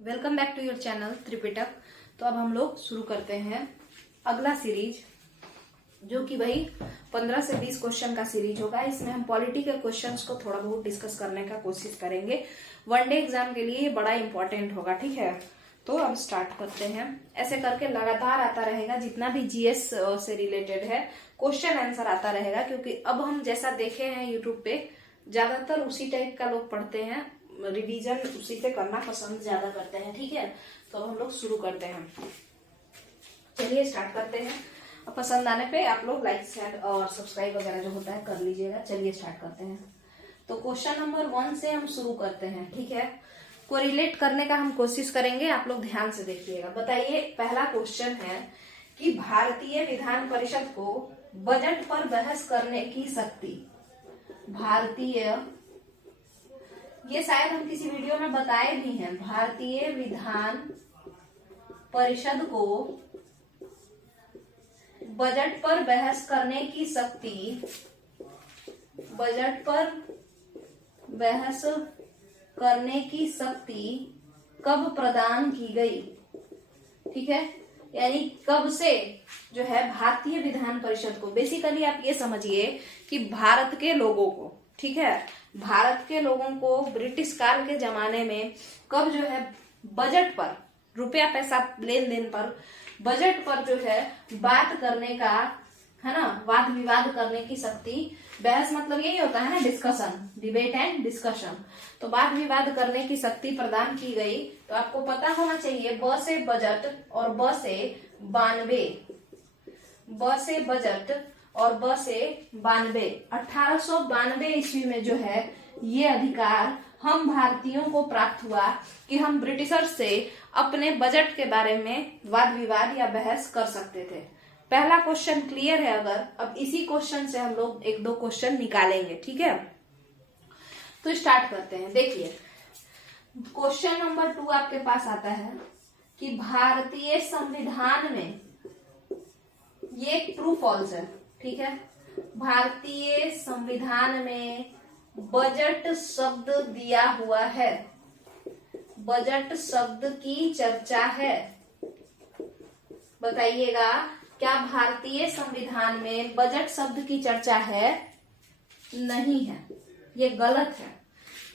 Welcome back to your channel Tripitak. तो अब हम लोग शुरू करते हैं अगला सीरीज, जो कि भाई 15 से 20 क्वेश्चन का सीरीज होगा। इसमें हम पॉलिटी के क्वेश्चंस को थोड़ा बहुत डिस्कस करने का कोशिश करेंगे। वनडे एग्जाम के लिए ये बड़ा इंपॉर्टेंट होगा, ठीक है। तो अब स्टार्ट करते हैं। ऐसे करके लगातार आता रहेगा, जितना भी जीएस से रिलेटेड है क्वेश्चन आंसर आता रहेगा, क्योंकि अब हम जैसा देखे हैं यूट्यूब पे ज्यादातर उसी टाइप का लोग पढ़ते हैं, रिवीजन उसी से करना पसंद ज्यादा करते हैं, ठीक है। तो अब हम लोग शुरू करते हैं, चलिए स्टार्ट करते हैं। अब पसंद आने पे आप लोग लाइक शेयर और सब्सक्राइब वगैरह जो होता है कर लीजिएगा। चलिए स्टार्ट करते हैं। तो क्वेश्चन नंबर 1 से हम शुरू करते हैं, ठीक है। को रिलेट करने का हम कोशिश करेंगे, आप लोग ध्यान से देखिएगा। बताइए, पहला क्वेश्चन है कि भारतीय विधान परिषद को बजट पर बहस करने की शक्ति, भारतीय, ये शायद हम किसी वीडियो में बताए भी हैं, भारतीय विधान परिषद को बजट पर बहस करने की शक्ति, बजट पर बहस करने की शक्ति कब प्रदान की गई, ठीक है। यानी कब से जो है भारतीय विधान परिषद को, बेसिकली आप ये समझिए कि भारत के लोगों को, ठीक है, भारत के लोगों को ब्रिटिश काल के जमाने में कब जो है बजट पर, रुपया पैसा लेन देन पर, बजट पर जो है बात करने का, है ना, वाद विवाद करने की शक्ति, बहस मतलब यही होता है ना, डिस्कशन, डिबेट एंड डिस्कशन। तो वाद विवाद करने की शक्ति प्रदान की गई। तो आपको पता होना चाहिए ब से बजट और ब से 92, ब से बजट और ब से 92, 1892 ईस्वी में जो है ये अधिकार हम भारतीयों को प्राप्त हुआ कि हम ब्रिटिशर से अपने बजट के बारे में वाद विवाद या बहस कर सकते थे। पहला क्वेश्चन क्लियर है। अगर अब इसी क्वेश्चन से हम लोग एक दो क्वेश्चन निकालेंगे, ठीक है। तो स्टार्ट करते हैं। देखिए, क्वेश्चन नंबर 2 आपके पास आता है कि भारतीय संविधान में, ये ट्रू फॉल्स है, ठीक है, भारतीय संविधान में बजट शब्द दिया हुआ है, बजट शब्द की चर्चा है। बताइएगा, क्या भारतीय संविधान में बजट शब्द की चर्चा है? नहीं है, ये गलत है।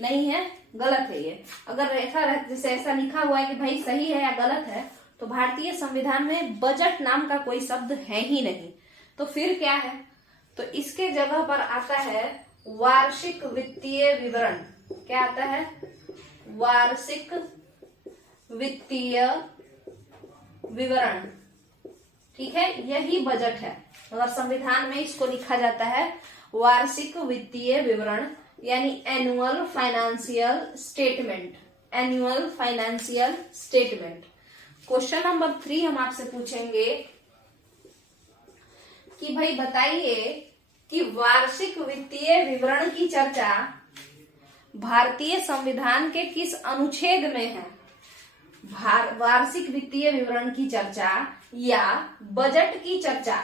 नहीं है, गलत है ये। अगर ऐसा जैसे ऐसा लिखा हुआ है कि भाई सही है या गलत है, तो भारतीय संविधान में बजट नाम का कोई शब्द है ही नहीं। तो फिर क्या है? तो इसके जगह पर आता है वार्षिक वित्तीय विवरण। क्या आता है? वार्षिक वित्तीय विवरण, ठीक है, यही बजट है। अगर संविधान में इसको लिखा जाता है वार्षिक वित्तीय विवरण, यानी annual financial statement, annual financial statement. Question number 3 हम आपसे पूछेंगे कि भाई बताइए कि वार्षिक वित्तीय विवरण की चर्चा भारतीय संविधान के किस अनुच्छेद में है? वार्षिक वित्तीय विवरण की चर्चा या बजट की चर्चा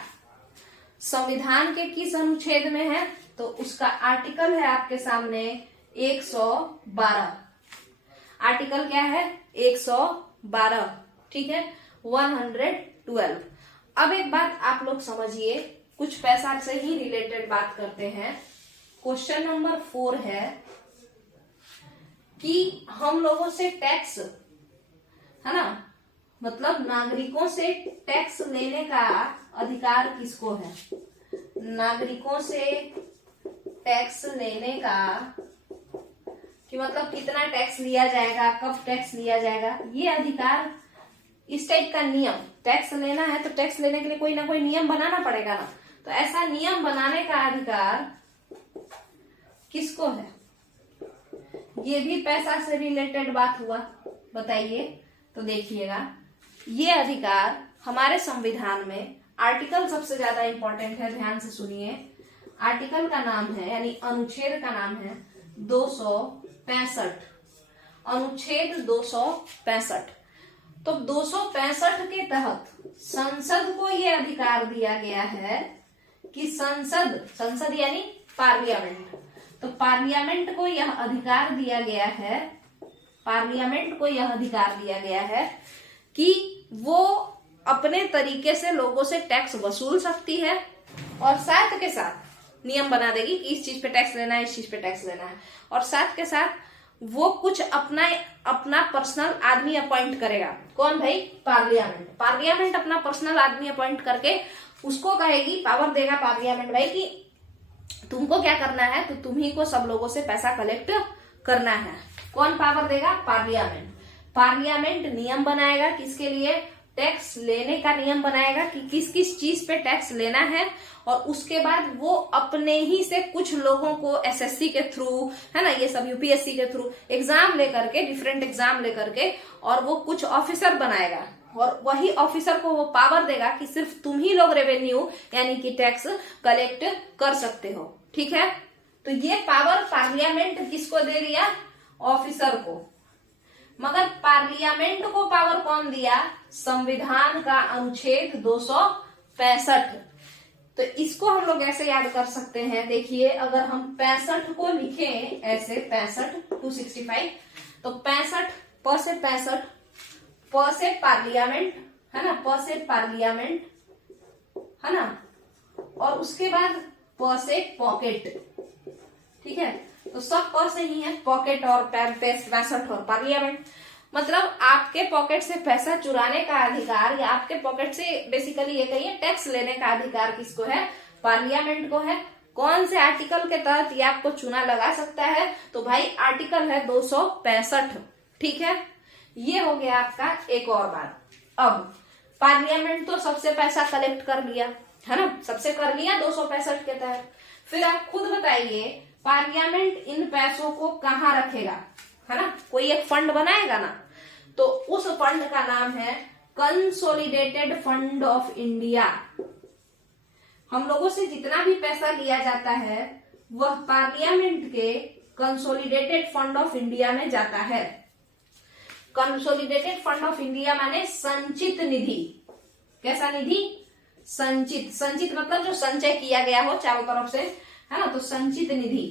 संविधान के किस अनुच्छेद में है? तो उसका आर्टिकल है आपके सामने 112। आर्टिकल क्या है? 112, ठीक है, 112। अब एक बात आप लोग समझिए, कुछ पैसा से ही रिलेटेड बात करते हैं। क्वेश्चन नंबर 4 है कि हम लोगों से टैक्स, है ना, मतलब नागरिकों से टैक्स लेने का अधिकार किसको है? नागरिकों से टैक्स लेने का, कि मतलब कितना टैक्स लिया जाएगा, कब टैक्स लिया जाएगा, ये अधिकार, इस टाइप का नियम। टैक्स लेना है तो टैक्स लेने के लिए कोई ना कोई नियम बनाना पड़ेगा ना, तो ऐसा नियम बनाने का अधिकार किसको है? ये भी पैसा से रिलेटेड बात हुआ। बताइए, तो देखिएगा, ये अधिकार हमारे संविधान में, आर्टिकल सबसे ज्यादा इंपॉर्टेंट है, ध्यान से सुनिए। आर्टिकल का नाम है, यानी अनुच्छेद का नाम है 265, अनुच्छेद 265। तो 265 के तहत संसद को यह अधिकार दिया गया है कि संसद यानी पार्लियामेंट, तो पार्लियामेंट को यह अधिकार दिया गया है पार्लियामेंट को यह अधिकार दिया गया है कि वो अपने तरीके से लोगों से टैक्स वसूल सकती है और साथ के साथ नियम बना देगी कि इस चीज पे टैक्स लेना है, इस चीज पे टैक्स लेना है, और साथ के साथ वो कुछ अपना पर्सनल आदमी अपॉइंट करेगा। कौन भाई? पार्लियामेंट। पार्लियामेंट अपना पर्सनल आदमी अपॉइंट करके उसको कहेगी, पावर देगा पार्लियामेंट भाई कि तुमको क्या करना है, तो तुम्ही को सब लोगों से पैसा कलेक्ट करना है। कौन पावर देगा? पार्लियामेंट। पार्लियामेंट नियम बनाएगा किसके लिए? टैक्स लेने का नियम बनाएगा कि किस किस चीज पे टैक्स लेना है, और उसके बाद वो अपने ही से कुछ लोगों को एसएससी के थ्रू, है ना, ये सब यूपीएससी के थ्रू एग्जाम लेकर के, डिफरेंट एग्जाम लेकर के, और वो कुछ ऑफिसर बनाएगा, और वही ऑफिसर को वो पावर देगा कि सिर्फ तुम ही लोग रेवेन्यू यानी कि टैक्स कलेक्ट कर सकते हो। ठीक है, तो ये पावर पार्लियामेंट किसको दे दिया? ऑफिसर को। मगर पार्लियामेंट को पावर कौन दिया? संविधान का अनुच्छेद 265। तो इसको हम लोग ऐसे याद कर सकते हैं, देखिए अगर हम 65 को लिखें ऐसे, 65 265, तो 65 प से 65, प से पार्लियामेंट, है ना, प से पार्लियामेंट, है ना, और उसके बाद प से पॉकेट। ठीक है, तो सब प से ही है, पॉकेट और 65 और पार्लियामेंट। मतलब आपके पॉकेट से पैसा चुराने का अधिकार, या आपके पॉकेट से बेसिकली ये कहिए टैक्स लेने का अधिकार किसको है? पार्लियामेंट को है। कौन से आर्टिकल के तहत ये आपको चुना लगा सकता है? तो भाई आर्टिकल है 265। ठीक है, ये हो गया आपका एक और बात। अब पार्लियामेंट तो सबसे पैसा कलेक्ट कर लिया, है ना, सबसे कर लिया 265 के तहत। फिर आप खुद बताइए पार्लियामेंट इन पैसों को कहाँ रखेगा, है ना, कोई एक फंड बनाएगा ना, तो उस फंड का नाम है कंसोलिडेटेड फंड ऑफ इंडिया। हम लोगों से जितना भी पैसा लिया जाता है वह पार्लियामेंट के कंसोलिडेटेड फंड ऑफ इंडिया में जाता है। कंसोलिडेटेड फंड ऑफ इंडिया माने संचित निधि। कैसा निधि? संचित। संचित मतलब जो संचय किया गया हो चारों तरफ से, है ना, तो संचित निधि।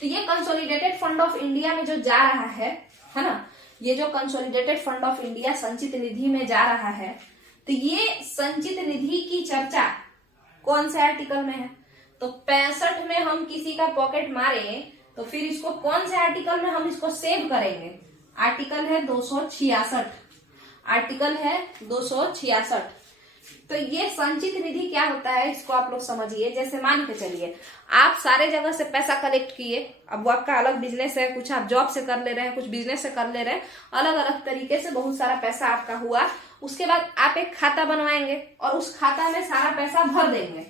तो ये कंसोलिडेटेड फंड ऑफ इंडिया में जो जा रहा है ना, ये जो कंसोलिडेटेड फंड ऑफ इंडिया संचित निधि में जा रहा है, तो ये संचित निधि की चर्चा कौन से आर्टिकल में है? तो 65 में हम किसी का पॉकेट मारे तो फिर इसको कौन से आर्टिकल में हम इसको सेव करेंगे? आर्टिकल है 266। आर्टिकल है 266। तो ये संचित निधि क्या होता है इसको आप लोग समझिए। जैसे मान के चलिए आप सारे जगह से पैसा कलेक्ट किए, अब वो आपका अलग बिजनेस है, कुछ आप जॉब से कर ले रहे हैं, कुछ बिजनेस से कर ले रहे हैं, अलग अलग तरीके से बहुत सारा पैसा आपका हुआ। उसके बाद आप एक खाता बनवाएंगे और उस खाता में सारा पैसा भर देंगे।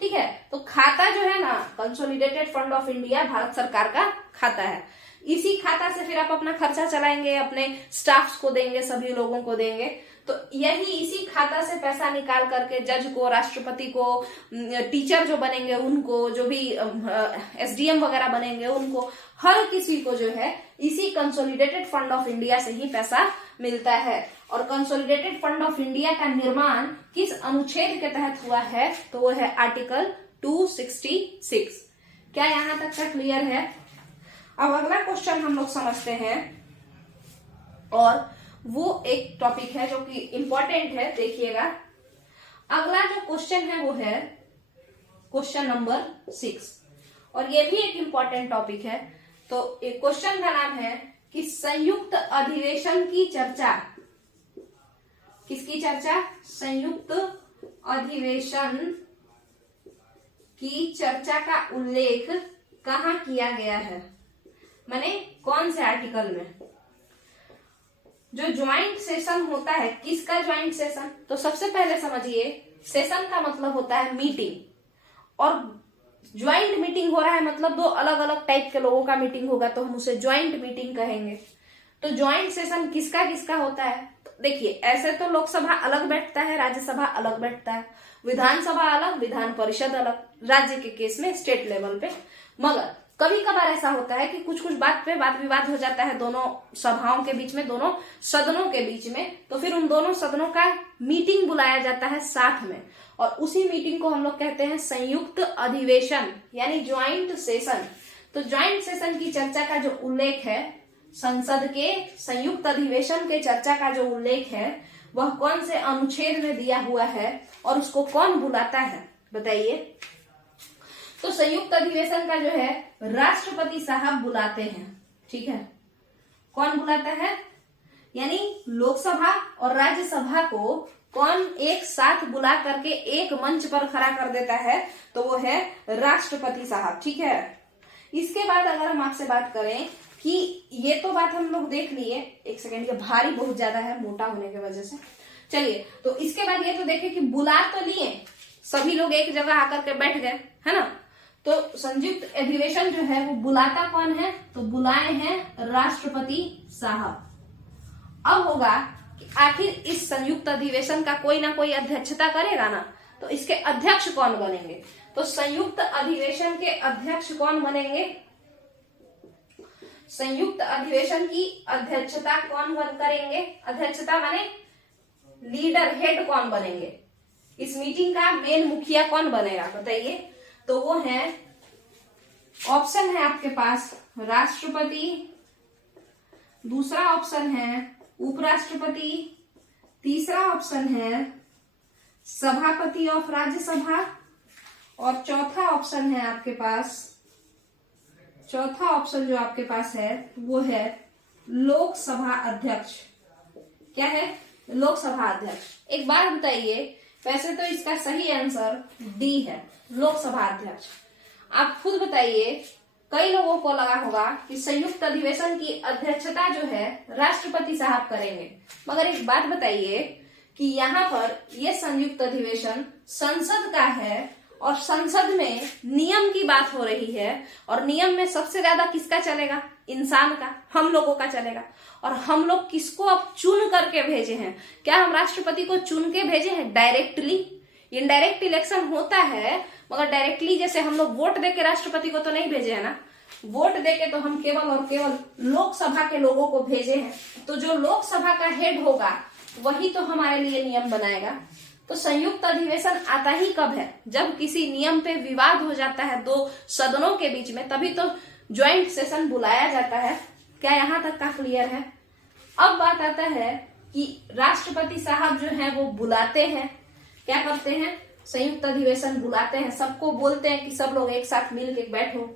ठीक है, तो खाता जो है ना, consolidated fund of India Bharat सरकार का खाता है। इसी खाता से फिर आप अपना खर्चा चलाएंगे, अपने स्टाफ्स को देंगे, सभी लोगों को देंगे। तो यही इसी खाता से पैसा निकाल करके जज को, राष्ट्रपति को, टीचर जो बनेंगे उनको, जो भी एसडीएम वगैरह बनेंगे उनको, हर किसी को जो है इसी कंसोलिडेटेड फंड ऑफ इंडिया से ही पैसा मिलता है। और कंसोलिडेटेड फंड ऑफ इंडिया का निर्माण किस अनुच्छेद के तहत हुआ है? तो वो है आर्टिकल 266। क्या यहां तक का क्लियर है? अब अगला क्वेश्चन हम लोग समझते हैं, और वो एक टॉपिक है जो कि इंपॉर्टेंट है, देखिएगा। अगला जो क्वेश्चन है वो है क्वेश्चन नंबर 6, और ये भी एक इंपॉर्टेंट टॉपिक है। तो एक क्वेश्चन का नाम है कि संयुक्त अधिवेशन की चर्चा, किसकी चर्चा? संयुक्त अधिवेशन की चर्चा का उल्लेख कहाँ किया गया है? माने कौन से आर्टिकल में? जो ज्वाइंट सेशन होता है, किसका ज्वाइंट सेशन? तो सबसे पहले समझिए, सेशन का मतलब होता है मीटिंग, और ज्वाइंट मीटिंग हो रहा है मतलब दो अलग अलग टाइप के लोगों का मीटिंग होगा, तो हम उसे ज्वाइंट मीटिंग कहेंगे। तो ज्वाइंट सेशन किसका किसका होता है? तो देखिए, ऐसे तो लोकसभा अलग बैठता है, राज्यसभा अलग बैठता है, विधानसभा अलग, विधान परिषद अलग, राज्य के केस में स्टेट लेवल पे। मगर कभी कभार ऐसा होता है कि कुछ कुछ बात पे वाद विवाद हो जाता है दोनों सभाओं के बीच में, दोनों सदनों के बीच में, तो फिर उन दोनों सदनों का मीटिंग बुलाया जाता है साथ में, और उसी मीटिंग को हम लोग कहते हैं संयुक्त अधिवेशन यानी ज्वाइंट सेशन। तो ज्वाइंट सेशन की चर्चा का जो उल्लेख है संसद के संयुक्त अधिवेशन के चर्चा का जो उल्लेख है वह कौन से अनुच्छेद में दिया हुआ है और उसको कौन बुलाता है, बताइए। तो संयुक्त अधिवेशन का जो है राष्ट्रपति साहब बुलाते हैं, ठीक है। कौन बुलाता है, यानी लोकसभा और राज्यसभा को कौन एक साथ बुला करके एक मंच पर खड़ा कर देता है, तो वो है राष्ट्रपति साहब, ठीक है। इसके बाद अगर हम आपसे बात करें कि ये तो बात हम लोग देख लिए, एक सेकेंड, ये भारी बहुत ज्यादा है मोटा होने की वजह से। चलिए, तो इसके बाद ये तो देखे कि बुला तो लिए, सभी लोग एक जगह आकर के बैठ गए, है ना। तो संयुक्त अधिवेशन जो है वो बुलाता कौन है, तो बुलाए हैं राष्ट्रपति साहब। अब होगा कि आखिर इस संयुक्त अधिवेशन का कोई ना कोई अध्यक्षता करेगा ना, तो इसके अध्यक्ष कौन बनेंगे, तो संयुक्त अधिवेशन के अध्यक्ष कौन बनेंगे, संयुक्त अधिवेशन की अध्यक्षता कौन करेंगे, अध्यक्षता माने लीडर, हेड कौन बनेंगे, इस मीटिंग का मेन मुखिया कौन बनेगा, बताइए। तो वो है, ऑप्शन है आपके पास राष्ट्रपति, दूसरा ऑप्शन है उपराष्ट्रपति, तीसरा ऑप्शन है सभापति ऑफ राज्यसभा और चौथा ऑप्शन है आपके पास, चौथा ऑप्शन जो आपके पास है वो है लोकसभा अध्यक्ष। क्या है, लोकसभा अध्यक्ष। एक बात बताइए, वैसे तो इसका सही आंसर डी है, लोकसभा अध्यक्ष। आप खुद बताइए, कई लोगों को लगा होगा कि संयुक्त अधिवेशन की अध्यक्षता जो है राष्ट्रपति साहब करेंगे, मगर एक बात बताइए कि यहाँ पर यह संयुक्त अधिवेशन संसद का है और संसद में नियम की बात हो रही है, और नियम में सबसे ज्यादा किसका चलेगा, इंसान का, हम लोगों का चलेगा। और हम लोग किसको अब चुन करके भेजे हैं, क्या हम राष्ट्रपति को चुन के भेजे हैं डायरेक्टली, इनडायरेक्ट इलेक्शन होता है, मगर डायरेक्टली जैसे हम लोग वोट देके राष्ट्रपति को तो नहीं भेजे है ना, वोट देके तो हम केवल और केवल लोकसभा के लोगों को भेजे हैं। तो जो लोकसभा का हेड होगा वही तो हमारे लिए नियम बनाएगा। तो संयुक्त अधिवेशन आता ही कब है, जब किसी नियम पे विवाद हो जाता है दो सदनों के बीच में, तभी तो ज्वाइंट सेशन बुलाया जाता है। क्या यहाँ तक का क्लियर है। अब बात आता है कि राष्ट्रपति साहब जो है वो बुलाते हैं, क्या करते हैं, संयुक्त अधिवेशन बुलाते हैं, सबको बोलते हैं कि सब लोग एक साथ मिल के बैठो।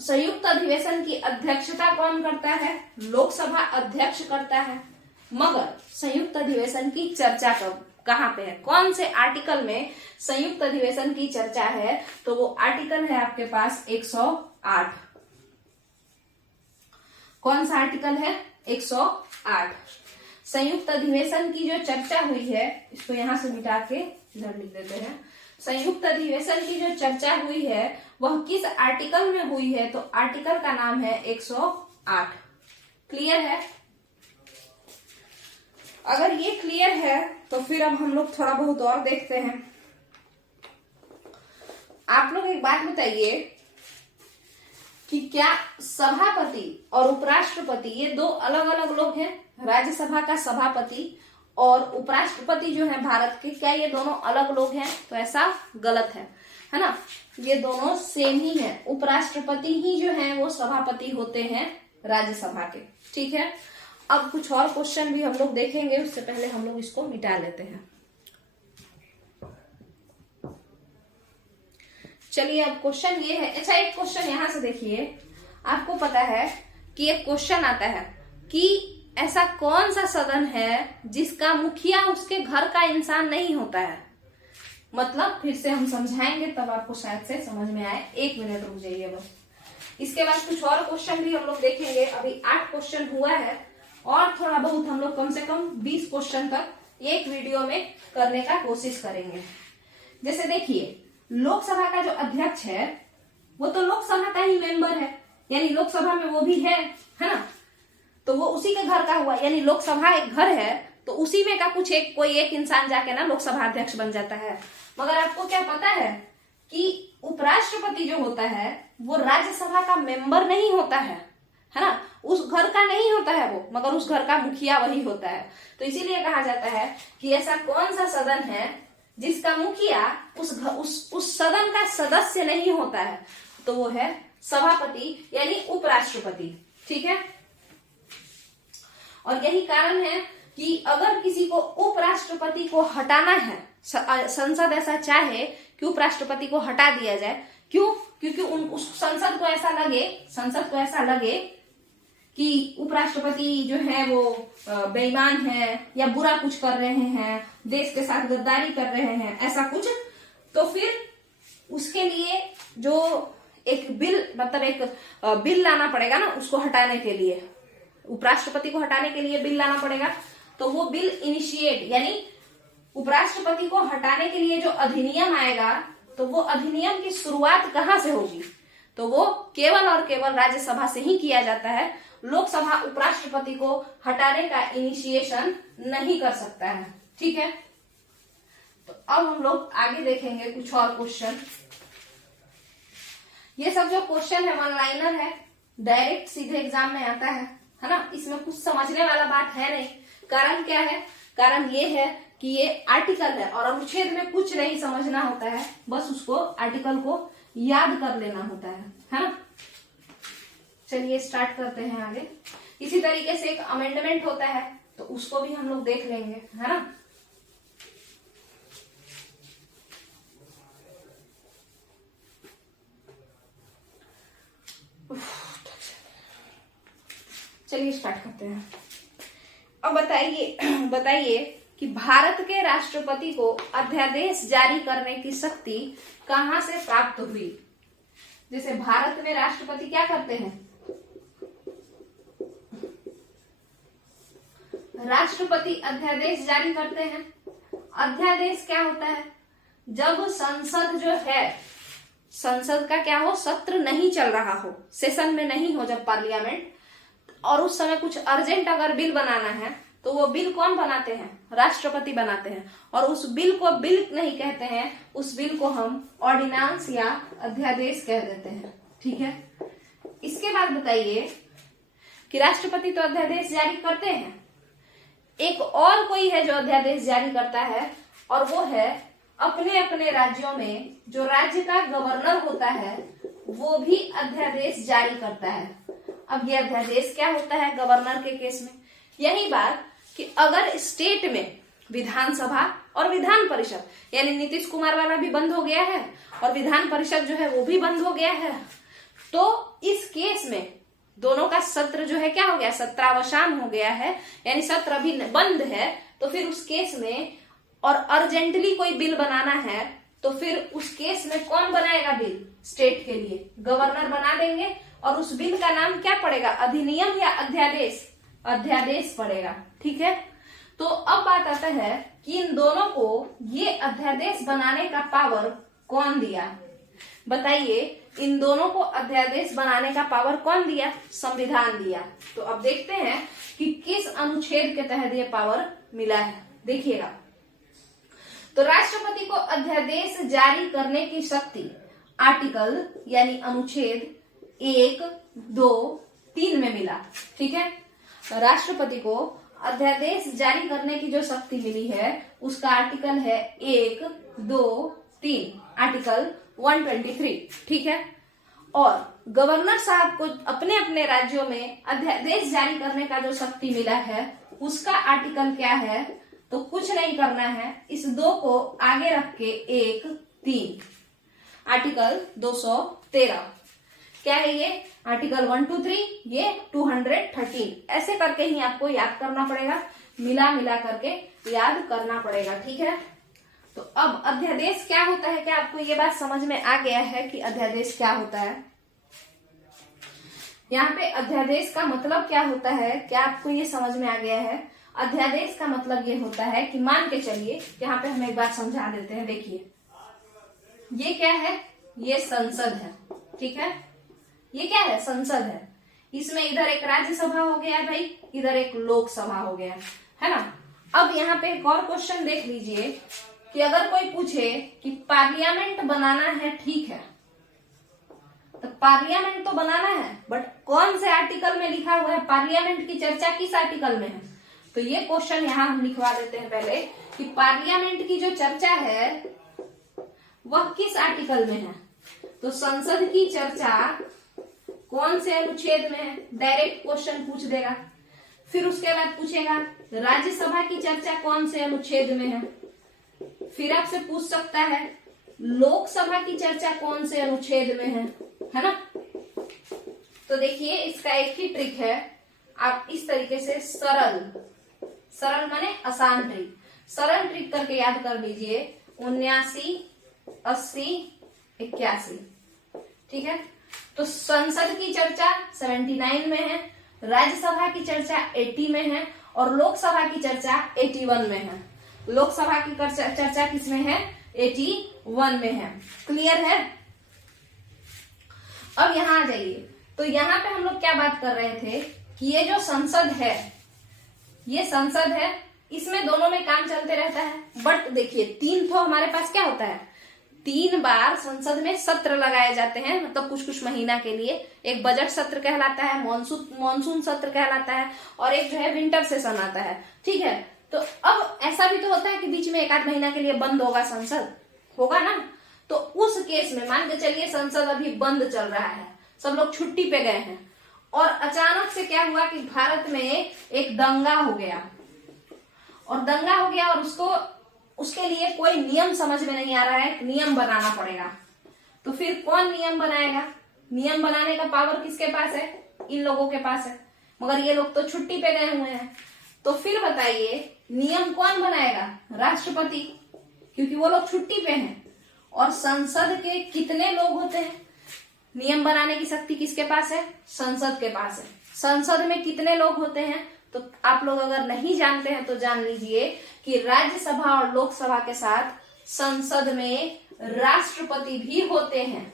संयुक्त अधिवेशन की अध्यक्षता कौन करता है, लोकसभा अध्यक्ष करता है। मगर संयुक्त अधिवेशन की चर्चा कब, कहाँ पे है, कौन से आर्टिकल में संयुक्त अधिवेशन की चर्चा है, तो वो आर्टिकल है आपके पास 108। कौन सा आर्टिकल है, 108। संयुक्त अधिवेशन की जो चर्चा हुई है, इसको यहां से मिटा के इधर लिख देते हैं। संयुक्त अधिवेशन की जो चर्चा हुई है वह किस आर्टिकल में हुई है, तो आर्टिकल का नाम है 108। क्लियर है। अगर ये क्लियर है तो फिर अब हम लोग थोड़ा बहुत और देखते हैं। आप लोग एक बात बताइए कि क्या सभापति और उपराष्ट्रपति ये दो अलग अलग लोग हैं, राज्यसभा का सभापति और उपराष्ट्रपति जो है भारत के, क्या ये दोनों अलग लोग हैं, तो ऐसा गलत है ना, ये दोनों सेम ही है। उपराष्ट्रपति ही जो है वो सभापति होते हैं राज्यसभा के, ठीक है। अब कुछ और क्वेश्चन भी हम लोग देखेंगे, उससे पहले हम लोग इसको मिटा लेते हैं। चलिए, अब क्वेश्चन ये है, अच्छा एक क्वेश्चन यहां से देखिए, आपको पता है कि एक क्वेश्चन आता है कि ऐसा कौन सा सदन है जिसका मुखिया उसके घर का इंसान नहीं होता है। मतलब फिर से हम समझाएंगे तब आपको शायद से समझ में आए, 1 मिनट रुक जाइए बस। इसके बाद कुछ और क्वेश्चन भी हम लोग देखेंगे। अभी 8 क्वेश्चन हुआ है और थोड़ा बहुत हम लोग कम से कम 20 क्वेश्चन तक एक वीडियो में करने का कोशिश करेंगे। जैसे देखिए, लोकसभा का जो अध्यक्ष है वो तो लोकसभा का ही मेंबर है, यानी लोकसभा में वो भी है ना, तो वो उसी के घर का हुआ, यानी लोकसभा एक घर है तो उसी में का कुछ कोई एक इंसान जाके ना लोकसभा अध्यक्ष बन जाता है। मगर आपको क्या पता है कि उपराष्ट्रपति जो होता है वो राज्यसभा का मेंबर नहीं होता है ना, उस घर का नहीं होता है वो, मगर उस घर का मुखिया वही होता है। तो इसीलिए कहा जाता है कि ऐसा कौन सा सदन है जिसका मुखिया उस सदन का सदस्य नहीं होता है, तो वो है सभापति यानी उपराष्ट्रपति, ठीक है। और यही कारण है कि अगर किसी को उपराष्ट्रपति को हटाना है, संसद ऐसा चाहे कि उपराष्ट्रपति को हटा दिया जाए, क्यों? क्योंकि उस संसद को ऐसा लगे कि उपराष्ट्रपति जो है वो बेईमान है या बुरा कुछ कर रहे हैं, देश के साथ गद्दारी कर रहे हैं, ऐसा कुछ, तो फिर उसके लिए जो एक बिल, मतलब एक बिल लाना पड़ेगा ना उसको हटाने के लिए, उपराष्ट्रपति को हटाने के लिए बिल लाना पड़ेगा। तो वो बिल इनिशिएट, यानी उपराष्ट्रपति को हटाने के लिए जो अधिनियम आएगा, तो वो अधिनियम की शुरुआत कहाँ से होगी? तो वो केवल और केवल राज्यसभा से ही किया जाता है। लोकसभा उपराष्ट्रपति को हटाने का इनिशिएशन नहीं कर सकता है। ठीक है, तो अब हम लोग आगे देखेंगे कुछ और क्वेश्चन। ये सब जो क्वेश्चन है वन लाइनर है, डायरेक्ट सीधे एग्जाम में आता है ना, इसमें कुछ समझने वाला बात है नहीं। कारण क्या है? कारण ये है कि ये आर्टिकल है और अनुच्छेद में कुछ नहीं समझना होता है, बस उसको आर्टिकल को याद कर लेना होता है ना। चलिए स्टार्ट करते हैं आगे। इसी तरीके से एक अमेंडमेंट होता है, तो उसको भी हम लोग देख लेंगे, है ना। चलिए स्टार्ट करते हैं। अब बताइए कि भारत के राष्ट्रपति को अध्यादेश जारी करने की शक्ति कहां से प्राप्त हुई? जैसे भारत में राष्ट्रपति क्या करते हैं? राष्ट्रपति अध्यादेश जारी करते हैं। अध्यादेश क्या होता है? जब संसद जो है, संसद का क्या हो, सत्र नहीं चल रहा हो, सेशन में नहीं हो जब पार्लियामेंट, और उस समय कुछ अर्जेंट अगर बिल बनाना है तो वो बिल कौन बनाते हैं? राष्ट्रपति बनाते हैं। और उस बिल को बिल नहीं कहते हैं, उस बिल को हम ऑर्डिनेंस या अध्यादेश कह देते हैं। ठीक है, इसके बाद बताइए कि राष्ट्रपति तो अध्यादेश जारी करते हैं, एक और कोई है जो अध्यादेश जारी करता है, और वो है अपने अपने राज्यों में जो राज्य का गवर्नर होता है वो भी अध्यादेश जारी करता है। अब ये अध्यादेश क्या होता है गवर्नर के केस में? यही बात कि अगर स्टेट में विधानसभा और विधान परिषद, यानी नीतीश कुमार वाला भी बंद हो गया है और विधान परिषद जो है वो भी बंद हो गया है, तो इस केस में दोनों का सत्र जो है क्या हो गया? सत्रावसान हो गया है, यानी सत्र अभी बंद है। तो फिर उस केस में और अर्जेंटली कोई बिल बनाना है तो फिर उस केस में कौन बनाएगा बिल? स्टेट के लिए गवर्नर बना देंगे, और उस बिल का नाम क्या पड़ेगा? अधिनियम या अध्यादेश? अध्यादेश पड़ेगा। ठीक है, तो अब बात आता है कि इन दोनों को ये अध्यादेश बनाने का पावर कौन दिया? बताइए, इन दोनों को अध्यादेश बनाने का पावर कौन दिया? संविधान दिया। तो अब देखते हैं कि किस अनुच्छेद के तहत ये पावर मिला है। देखिएगा, तो राष्ट्रपति को अध्यादेश जारी करने की शक्ति आर्टिकल यानी अनुच्छेद 1, 2, 3 में मिला। ठीक है, राष्ट्रपति को अध्यादेश जारी करने की जो शक्ति मिली है उसका आर्टिकल है 1, 2, 3, आर्टिकल 123। ठीक है, और गवर्नर साहब को अपने अपने राज्यों में अध्यादेश जारी करने का जो शक्ति मिला है उसका आर्टिकल क्या है? तो कुछ नहीं करना है, इस 2 को आगे रख के 1, 3, आर्टिकल 213। क्या है ये? आर्टिकल 123, ये 213। ऐसे करके ही आपको याद करना पड़ेगा, मिला करके याद करना पड़ेगा। ठीक है, तो अब अध्यादेश क्या होता है? क्या आपको ये बात समझ में आ गया है कि अध्यादेश क्या होता है? यहाँ पे अध्यादेश का मतलब क्या होता है, क्या आपको ये समझ में आ गया है? अध्यादेश का मतलब ये होता है कि मान के चलिए, यहाँ पे हम एक बात समझा देते हैं। देखिए, ये क्या है? ये संसद है। ठीक है, ये क्या है? संसद है। इसमें इधर एक राज्यसभा हो गया भाई, इधर एक लोकसभा हो गया, है ना। अब यहाँ पे एक और क्वेश्चन देख लीजिए कि अगर कोई पूछे कि पार्लियामेंट बनाना है, ठीक है, तो पार्लियामेंट तो बनाना है, बट कौन से आर्टिकल में लिखा हुआ है? पार्लियामेंट की चर्चा किस आर्टिकल में है? तो ये क्वेश्चन यहाँ हम लिखवा देते हैं पहले कि पार्लियामेंट की जो चर्चा है वह किस आर्टिकल में है? तो संसद की चर्चा कौन से अनुच्छेद में है? डायरेक्ट क्वेश्चन पूछ देगा। फिर उसके बाद पूछेगा राज्यसभा की चर्चा कौन से अनुच्छेद में है। फिर आपसे पूछ सकता है लोकसभा की चर्चा कौन से अनुच्छेद में है ना। तो देखिए इसका एक ही ट्रिक है, आप इस तरीके से सरल माने आसान ट्रिक, सरल ट्रिक करके याद कर लीजिए 79, 80, 81। ठीक है, तो संसद की चर्चा 79 में है, राज्यसभा की चर्चा 80 में है और लोकसभा की चर्चा 81 में है। लोकसभा की चर्चा किसमें है? 81 में है। क्लियर है? अब यहां आ जाइए, तो यहां पे हम लोग क्या बात कर रहे थे कि ये जो संसद है, ये संसद है, इसमें दोनों में काम चलते रहता है। बट देखिए 3 तो हमारे पास क्या होता है, 3 बार संसद में सत्र लगाए जाते हैं, मतलब कुछ महीना के लिए। एक बजट सत्र कहलाता है, मॉनसून सत्र कहलाता है, और एक जो है विंटर सेशन आता है। ठीक है, तो अब ऐसा भी तो होता है कि बीच में 1 आध महीना के लिए बंद होगा, संसद होगा ना। तो उस केस में मान के चलिए संसद अभी बंद चल रहा है, सब लोग छुट्टी पे गए हैं, और अचानक से क्या हुआ कि भारत में एक दंगा हो गया, और उसके लिए कोई नियम समझ में नहीं आ रहा है, नियम बनाना पड़ेगा। तो फिर कौन नियम बनाएगा? नियम बनाने का पावर किसके पास है? इन लोगों के पास है, मगर ये लोग तो छुट्टी पे गए हुए हैं। तो फिर बताइए नियम कौन बनाएगा? राष्ट्रपति, क्योंकि वो लोग छुट्टी पे हैं। और संसद के कितने लोग होते हैं? नियम बनाने की शक्ति किसके पास है? संसद के पास है। संसद में कितने लोग होते हैं? तो आप लोग अगर नहीं जानते हैं तो जान लीजिए कि राज्यसभा और लोकसभा के साथ संसद में राष्ट्रपति भी होते हैं,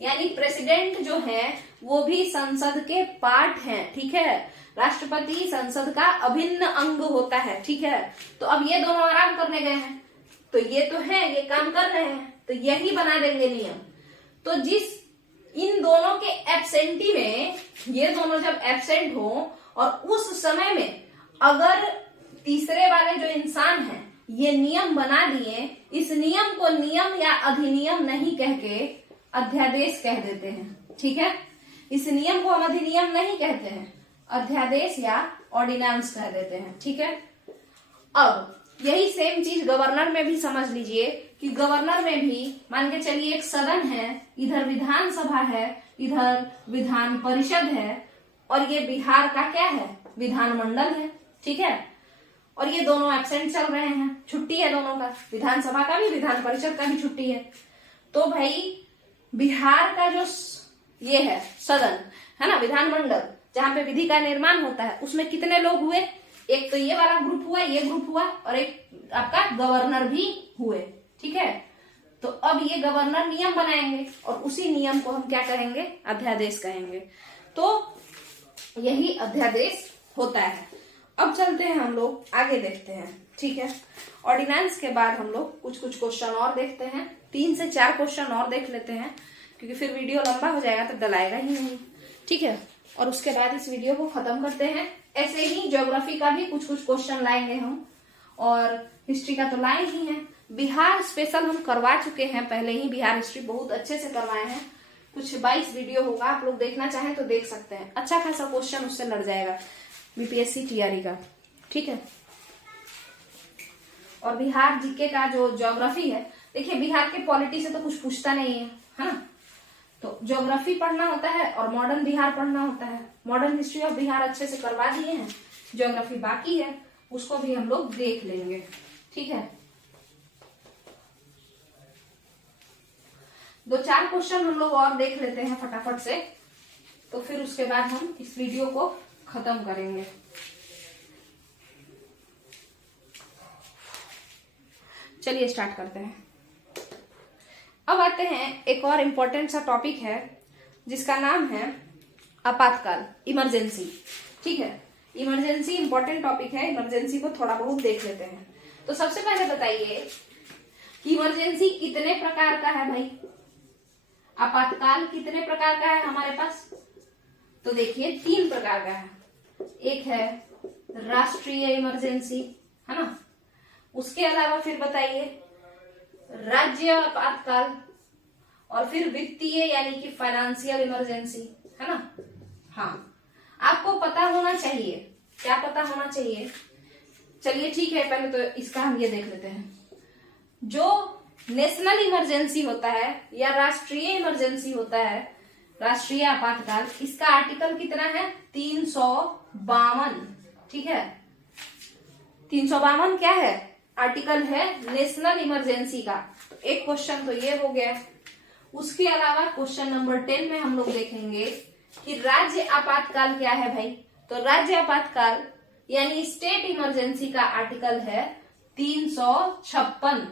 यानी प्रेसिडेंट जो है वो भी संसद के पार्ट हैं। ठीक है, राष्ट्रपति संसद का अभिन्न अंग होता है। ठीक है, तो अब ये दोनों आराम करने गए हैं, तो ये तो है, ये काम कर रहे हैं, तो यही बना देंगे नियम। तो जिस इन दोनों के एब्सेंटी में, ये दोनों जब एब्सेंट हो और उस समय में अगर तीसरे वाले जो इंसान हैं ये नियम बना दिए, इस नियम को नियम या अधिनियम नहीं कह के अध्यादेश कह देते हैं। ठीक है, इस नियम को हम अधिनियम नहीं कहते हैं, अध्यादेश या ऑर्डिनेंस कह देते हैं। ठीक है, अब यही सेम चीज गवर्नर में भी समझ लीजिए कि गवर्नर में भी मान के चलिए एक सदन है, इधर विधानसभा है, इधर विधान परिषद है, और ये बिहार का क्या है? विधानमंडल है। ठीक है, और ये दोनों एब्सेंट चल रहे हैं, छुट्टी है दोनों का, विधानसभा का भी, विधान परिषद का भी छुट्टी है। तो भाई बिहार का जो ये है सदन है ना, विधानमंडल, जहां पे विधि का निर्माण होता है, उसमें कितने लोग हुए? एक तो ये वाला ग्रुप हुआ, ये ग्रुप हुआ, और एक आपका गवर्नर भी हुए। ठीक है, तो अब ये गवर्नर नियम बनाएंगे और उसी नियम को हम क्या कहेंगे? अध्यादेश कहेंगे। तो यही अध्यादेश होता है। अब चलते हैं हम लोग आगे देखते हैं। ठीक है, ऑर्डिनेंस के बाद हम लोग कुछ क्वेश्चन और देखते हैं, 3 से 4 क्वेश्चन और देख लेते हैं, क्योंकि फिर वीडियो लंबा हो जाएगा तो डलाएगा ही नहीं। ठीक है, और उसके बाद इस वीडियो को खत्म करते हैं। ऐसे ही ज्योग्राफी का भी कुछ क्वेश्चन लाएंगे हम, और हिस्ट्री का तो लाए ही हैं। बिहार स्पेशल हम करवा चुके हैं पहले ही, बिहार हिस्ट्री बहुत अच्छे से करवाए हैं। कुछ 22 वीडियो होगा, आप लोग देखना चाहें तो देख सकते हैं। अच्छा खासा क्वेश्चन उससे लड़ जाएगा बीपीएससी टीआरई का। ठीक है, और बिहार जीके का जो ज्योग्राफी है, देखिए बिहार के पॉलिटी से तो कुछ पूछता नहीं है ना, तो ज्योग्राफी पढ़ना होता है और मॉडर्न बिहार पढ़ना होता है। मॉडर्न हिस्ट्री ऑफ बिहार अच्छे से करवा दिए हैं, ज्योग्राफी बाकी है, उसको भी हम लोग देख लेंगे। ठीक है, 2-4 क्वेश्चन हम लोग और देख लेते हैं फटाफट से, तो फिर उसके बाद हम इस वीडियो को खत्म करेंगे। चलिए स्टार्ट करते हैं। अब आते हैं एक और इम्पोर्टेंट सा टॉपिक है जिसका नाम है आपातकाल, इमरजेंसी। ठीक है, इमरजेंसी इंपॉर्टेंट टॉपिक है, इमरजेंसी को थोड़ा बहुत देख लेते हैं। तो सबसे पहले बताइए कि इमरजेंसी कितने प्रकार का है भाई? आपातकाल कितने प्रकार का है हमारे पास? तो देखिए 3 प्रकार का है। एक है राष्ट्रीय इमरजेंसी, है ना, उसके अलावा फिर बताइए राज्य आपातकाल, और फिर वित्तीय यानी कि फाइनेंशियल इमरजेंसी, है ना। हाँ, आपको पता होना चाहिए क्या पता होना चाहिए? चलिए ठीक है, पहले तो इसका हम ये देख लेते हैं। जो नेशनल इमरजेंसी होता है या राष्ट्रीय इमरजेंसी होता है, राष्ट्रीय आपातकाल, इसका आर्टिकल कितना है? 352। ठीक है, 352 क्या है? आर्टिकल है नेशनल इमरजेंसी का। तो एक क्वेश्चन तो ये हो गया। उसके अलावा क्वेश्चन नंबर 10 में हम लोग देखेंगे कि राज्य आपातकाल क्या है भाई। तो राज्य आपातकाल यानी स्टेट इमरजेंसी का आर्टिकल है 356।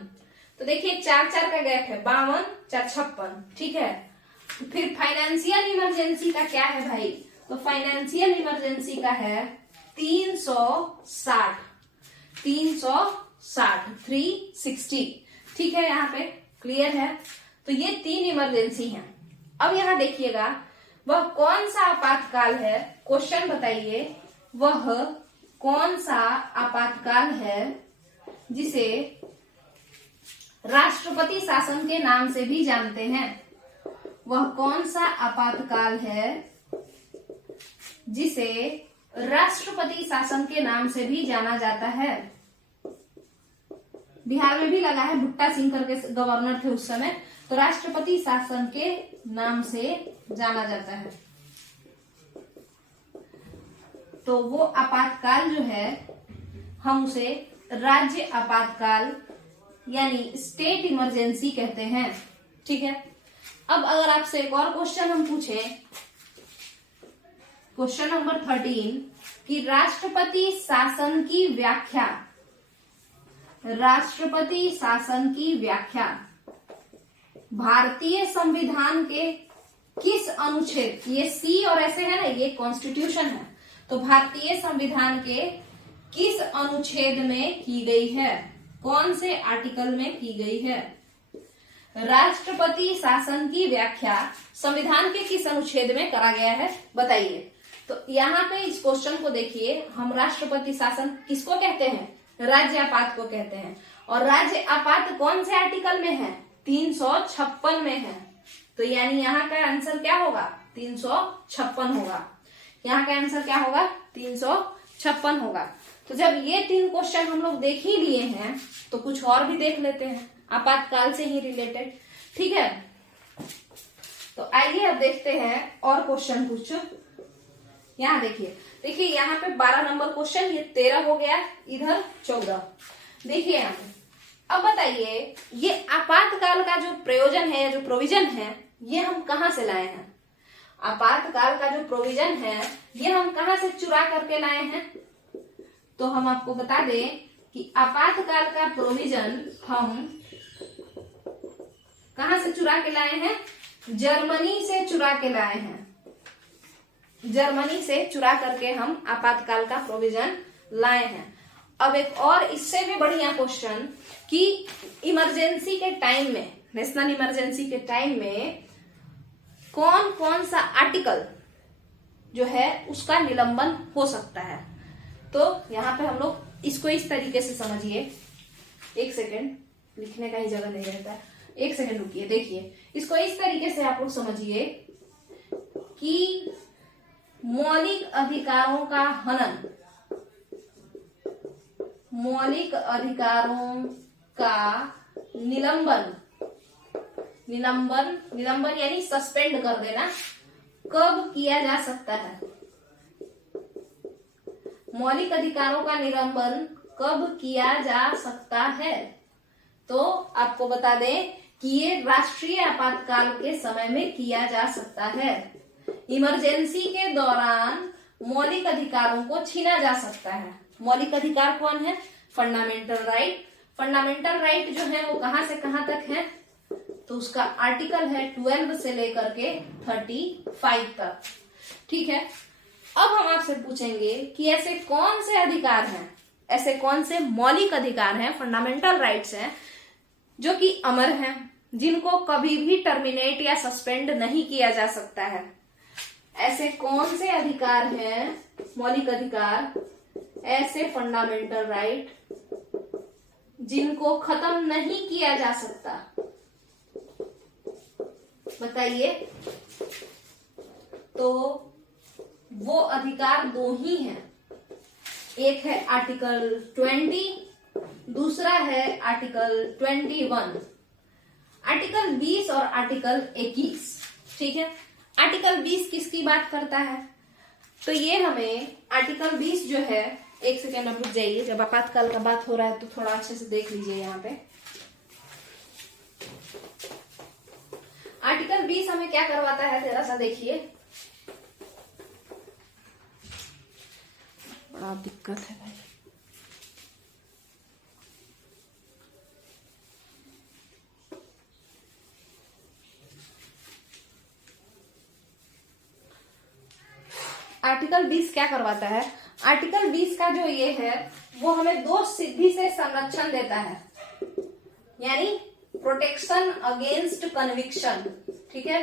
तो देखिए 4 का गैप है, 52 4 56। ठीक है, फिर फाइनेंशियल इमरजेंसी का क्या है भाई? तो फाइनेंशियल इमरजेंसी का है 360 360। ठीक है, यहाँ पे क्लियर है। तो ये 3 इमरजेंसी हैं। अब यहाँ देखिएगा, वह कौन सा आपातकाल है? क्वेश्चन बताइए, वह कौन सा आपातकाल है जिसे राष्ट्रपति शासन के नाम से भी जानते हैं? वह कौन सा आपातकाल है जिसे राष्ट्रपति शासन के नाम से भी जाना जाता है? बिहार में भी लगा है, भुट्टा सिंह करके गवर्नर थे उस समय, तो राष्ट्रपति शासन के नाम से जाना जाता है। तो वो आपातकाल जो है, हम उसे राज्य आपातकाल यानी स्टेट इमरजेंसी कहते हैं। ठीक है, अब अगर आपसे एक और क्वेश्चन हम पूछें, क्वेश्चन नंबर 13, कि राष्ट्रपति शासन की व्याख्या, राष्ट्रपति शासन की व्याख्या भारतीय संविधान के किस अनुच्छेद, ये सी और ऐसे है ना, ये कॉन्स्टिट्यूशन है, तो भारतीय संविधान के किस अनुच्छेद में की गई है? कौन से आर्टिकल में की गई है? राष्ट्रपति शासन की व्याख्या संविधान के किस अनुच्छेद में करा गया है, बताइए। तो यहाँ पे इस क्वेश्चन को देखिए, हम राष्ट्रपति शासन किसको कहते हैं? राज्य आपात को कहते हैं। और राज्य आपात कौन से आर्टिकल में है? 356 में है। तो यानी यहाँ का आंसर क्या होगा? 356 होगा। यहाँ का आंसर क्या होगा? 356 होगा। तो जब ये 3 क्वेश्चन हम लोग देख ही लिए हैं, तो कुछ और भी देख लेते हैं आपातकाल से ही रिलेटेड। ठीक है, तो आइए अब देखते हैं और क्वेश्चन कुछ। यहाँ देखिए यहाँ पे 12 नंबर क्वेश्चन, ये 13 हो गया, इधर 14। देखिए यहाँ पे, अब बताइए ये आपातकाल का जो प्रयोजन है, जो प्रोविजन है, ये हम कहाँ से लाए हैं? आपातकाल का जो प्रोविजन है, ये हम कहाँ से चुरा करके लाए हैं? तो हम आपको बता दें कि आपातकाल का प्रोविजन हम कहाँ से चुरा के लाए हैं? जर्मनी से चुरा के लाए हैं। जर्मनी से चुरा करके हम आपातकाल का प्रोविजन लाए हैं। अब एक और इससे भी बढ़िया क्वेश्चन कि इमरजेंसी के टाइम में, नेशनल इमरजेंसी के टाइम में कौन कौन सा आर्टिकल जो है उसका निलंबन हो सकता है। तो यहाँ पे हम लोग इसको इस तरीके से समझिए। एक सेकेंड, लिखने का ही जगह नहीं रहता है, एक सेकेंड रुकिए। देखिए इसको इस तरीके से आप लोग समझिए कि मौलिक अधिकारों का हनन, मौलिक अधिकारों का निलंबन, निलंबन यानी सस्पेंड कर देना, कब किया जा सकता है? मौलिक अधिकारों का निलंबन कब किया जा सकता है? तो आपको बता दें कि ये राष्ट्रीय आपातकाल के समय में किया जा सकता है। इमरजेंसी के दौरान मौलिक अधिकारों को छीना जा सकता है। मौलिक अधिकार कौन है? Fundamental right. फंडामेंटल राइट जो है वो कहां से कहां तक है? तो उसका आर्टिकल है 12 से लेकर के 35 तक। ठीक है, अब हम आपसे पूछेंगे कि ऐसे कौन से अधिकार हैं, ऐसे कौन से मौलिक अधिकार हैं, फंडामेंटल राइट्स हैं, जो कि अमर हैं, जिनको कभी भी टर्मिनेट या सस्पेंड नहीं किया जा सकता है। ऐसे कौन से अधिकार हैं, मौलिक अधिकार, ऐसे फंडामेंटल राइट जिनको खत्म नहीं किया जा सकता? बताइए। तो वो अधिकार 2 ही हैं। एक है आर्टिकल 20, दूसरा है आर्टिकल 21। आर्टिकल 20 और आर्टिकल 21, ठीक है। आर्टिकल 20 किसकी बात करता है? तो ये हमें आर्टिकल 20 जो है, एक सेकेंड आप रुक जाइए, जब आपातकाल का बात हो रहा है तो थोड़ा अच्छे से देख लीजिए यहाँ पे। आर्टिकल 20 हमें क्या करवाता है, जरा सा देखिए। बड़ा दिक्कत है भाई। आर्टिकल 20 क्या करवाता है? आर्टिकल 20 का जो ये है वो हमें दोष सिद्धि से संरक्षण देता है, यानी प्रोटेक्शन अगेंस्ट कन्विक्शन, ठीक है।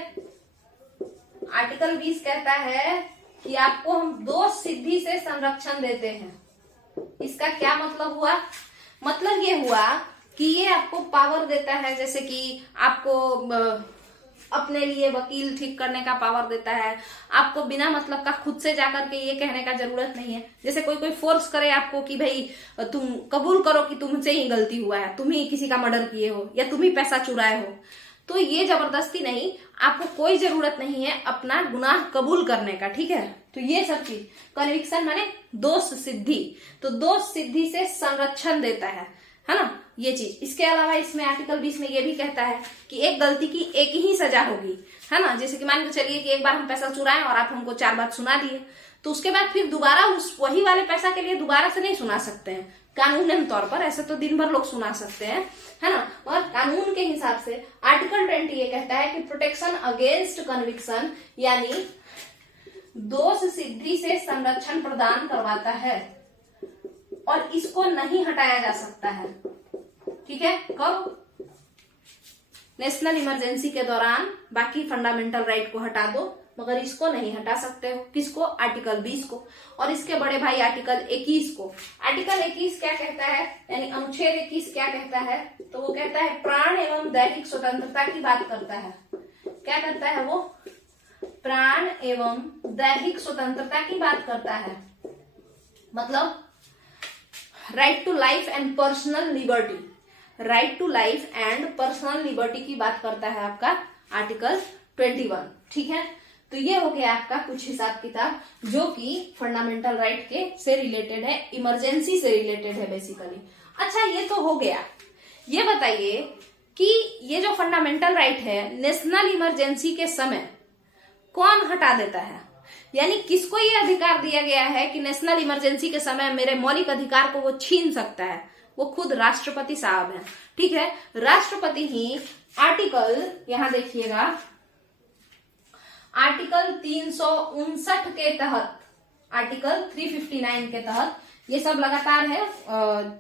आर्टिकल 20 कहता है कि आपको हम दोष सिद्धि से संरक्षण देते हैं। इसका क्या मतलब हुआ? मतलब ये हुआ कि ये आपको पावर देता है, जैसे कि आपको अपने लिए वकील ठीक करने का पावर देता है। आपको बिना मतलब का खुद से जाकर के ये कहने का जरूरत नहीं है। जैसे कोई फोर्स करे आपको कि भाई तुम कबूल करो कि तुमसे ही गलती हुआ है, तुम ही किसी का मर्डर किए हो या तुम ही पैसा चुराए हो, तो ये जबरदस्ती नहीं, आपको कोई जरूरत नहीं है अपना गुनाह कबूल करने का, ठीक है। तो ये सब चीज कन्विक्शन माने दोष सिद्धि, तो दोष सिद्धि से संरक्षण देता है ना ये चीज। इसके अलावा इसमें आर्टिकल 20 में ये भी कहता है कि एक गलती की एक ही सजा होगी, है ना। जैसे कि मान के चलिए कि एक बार हम पैसा चुराएं और आप हमको 4 बार सुना दिए, तो उसके बाद फिर दोबारा उस वही वाले पैसा के लिए दोबारा से नहीं सुना सकते हैं कानूनन तौर पर। ऐसे तो दिन भर लोग सुना सकते हैं, है ना। और कानून के हिसाब से आर्टिकल 20 ये कहता है कि प्रोटेक्शन अगेंस्ट कन्विक्शन, यानी दोष सिद्धि से संरक्षण प्रदान करवाता है और इसको नहीं हटाया जा सकता है, ठीक है। कब? नेशनल इमरजेंसी के दौरान बाकी फंडामेंटल राइट को हटा दो, मगर इसको नहीं हटा सकते हो। किसको? आर्टिकल 20 को। और इसके बड़े भाई आर्टिकल 21 को। आर्टिकल 21 क्या कहता है, यानी अनुच्छेद 21 क्या कहता है? तो वो कहता है प्राण एवं दैहिक स्वतंत्रता की बात करता है। क्या करता है वो? प्राण एवं दैहिक स्वतंत्रता की बात करता है। मतलब right to life and personal liberty, right to life and personal liberty की बात करता है आपका आर्टिकल 21, ठीक है। तो ये हो गया आपका कुछ हिसाब किताब जो कि फंडामेंटल राइट के से रिलेटेड है, इमरजेंसी से रिलेटेड है बेसिकली। अच्छा, ये तो हो गया। ये बताइए कि ये जो फंडामेंटल राइट है नेशनल इमरजेंसी के समय कौन हटा देता है, यानी किसको ये अधिकार दिया गया है कि नेशनल इमरजेंसी के समय मेरे मौलिक अधिकार को वो छीन सकता है? वो खुद राष्ट्रपति साहब हैं, ठीक है। राष्ट्रपति ही आर्टिकल, यहां देखिएगा, आर्टिकल 359 के तहत, आर्टिकल 359 के तहत, ये सब लगातार है,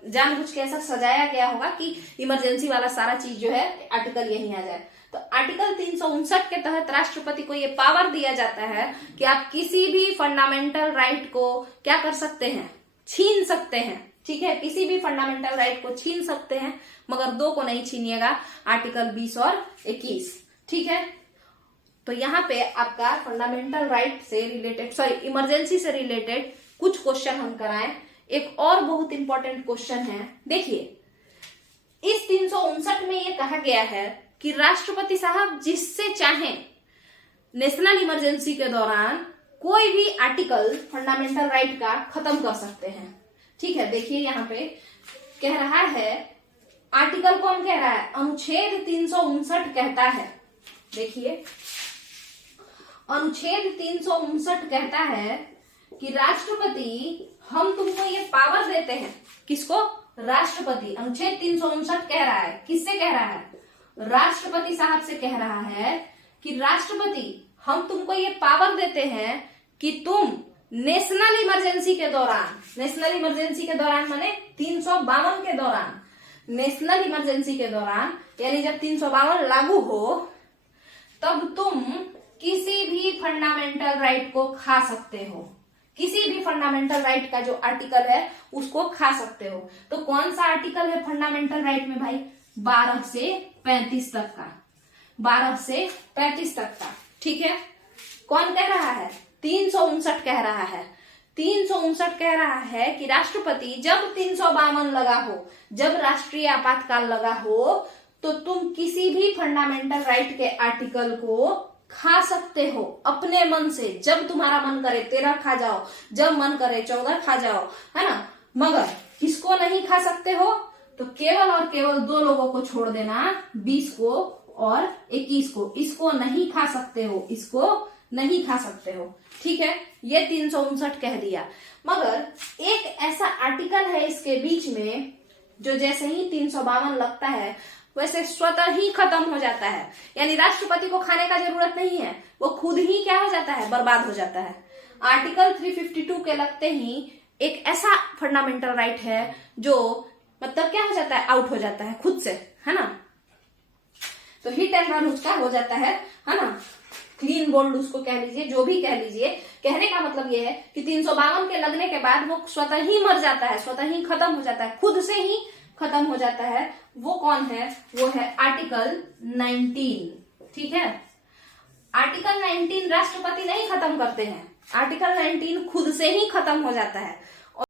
जानबूझ के ऐसा सजाया गया होगा कि इमरजेंसी वाला सारा चीज जो है आर्टिकल यहीं आ जाए। तो आर्टिकल 359 के तहत राष्ट्रपति को ये पावर दिया जाता है कि आप किसी भी फंडामेंटल राइट को क्या कर सकते हैं? छीन सकते हैं, ठीक है। किसी भी फंडामेंटल राइट को छीन सकते हैं, मगर 2 को नहीं छीनिएगा, आर्टिकल 20 और 21, ठीक है। तो यहाँ पे आपका फंडामेंटल राइट से रिलेटेड, सॉरी इमरजेंसी से रिलेटेड कुछ क्वेश्चन हम कराएं। एक और बहुत इंपॉर्टेंट क्वेश्चन है, देखिए इस 359 में ये कहा गया है कि राष्ट्रपति साहब जिससे चाहें नेशनल इमरजेंसी के दौरान कोई भी आर्टिकल फंडामेंटल राइट का खत्म कर सकते हैं, ठीक है। देखिए यहाँ पे कह रहा है, आर्टिकल कौन कह रहा है? अनुच्छेद 359 कहता है, देखिए अनुच्छेद 359 कहता है कि राष्ट्रपति, हम तुमको ये पावर देते हैं। किसको? राष्ट्रपति। अनुच्छेद 359 कह रहा है, किससे कह रहा है? राष्ट्रपति साहब से कह रहा है कि राष्ट्रपति, हम तुमको ये पावर देते हैं कि तुम नेशनल इमरजेंसी के दौरान, नेशनल इमरजेंसी के दौरान माने 352 के दौरान, नेशनल इमरजेंसी के दौरान यानी जब 352 लागू हो, तब तुम किसी भी फंडामेंटल राइट को खा सकते हो। किसी भी फंडामेंटल राइट का जो आर्टिकल है उसको खा सकते हो। तो कौन सा आर्टिकल है फंडामेंटल राइट में भाई? 12 से 35 तक का, 12 से 35 तक का, ठीक है। कौन कह रहा है? 359 कह रहा है। 359 कह रहा है कि राष्ट्रपति जब 352 लगा हो, जब राष्ट्रीय आपातकाल लगा हो, तो तुम किसी भी फंडामेंटल राइट के आर्टिकल को खा सकते हो अपने मन से। जब तुम्हारा मन करे 13 खा जाओ, जब मन करे 14 खा जाओ, है ना। मगर किसको नहीं खा सकते हो? तो केवल और केवल 2 लोगों को छोड़ देना, 20 को और 21 को। इसको नहीं खा सकते हो, इसको नहीं खा सकते हो। ठीक है, ये 359 कह दिया। मगर एक ऐसा आर्टिकल है इसके बीच में जो जैसे ही 352 लगता है वैसे स्वतः ही खत्म हो जाता है। यानी राष्ट्रपति को खाने का जरूरत नहीं है, वो खुद ही क्या हो जाता है, बर्बाद हो जाता है। आर्टिकल 352 के लगते ही एक ऐसा फंडामेंटल राइट है जो मतलब क्या हो जाता है, आउट हो जाता है खुद से, है ना। तो हिट एंड रन उसका हो जाता है ना। क्लीन बोल्ड उसको कह लीजिए, जो भी कह लीजिए। कहने का मतलब ये है कि 352 के लगने के बाद वो स्वतः ही मर जाता है, स्वतः ही खत्म हो जाता है, खुद से ही खत्म हो जाता है। वो कौन है? वो है आर्टिकल 19। ठीक है, आर्टिकल 19 राष्ट्रपति नहीं खत्म करते हैं, आर्टिकल 19 खुद से ही खत्म हो जाता है।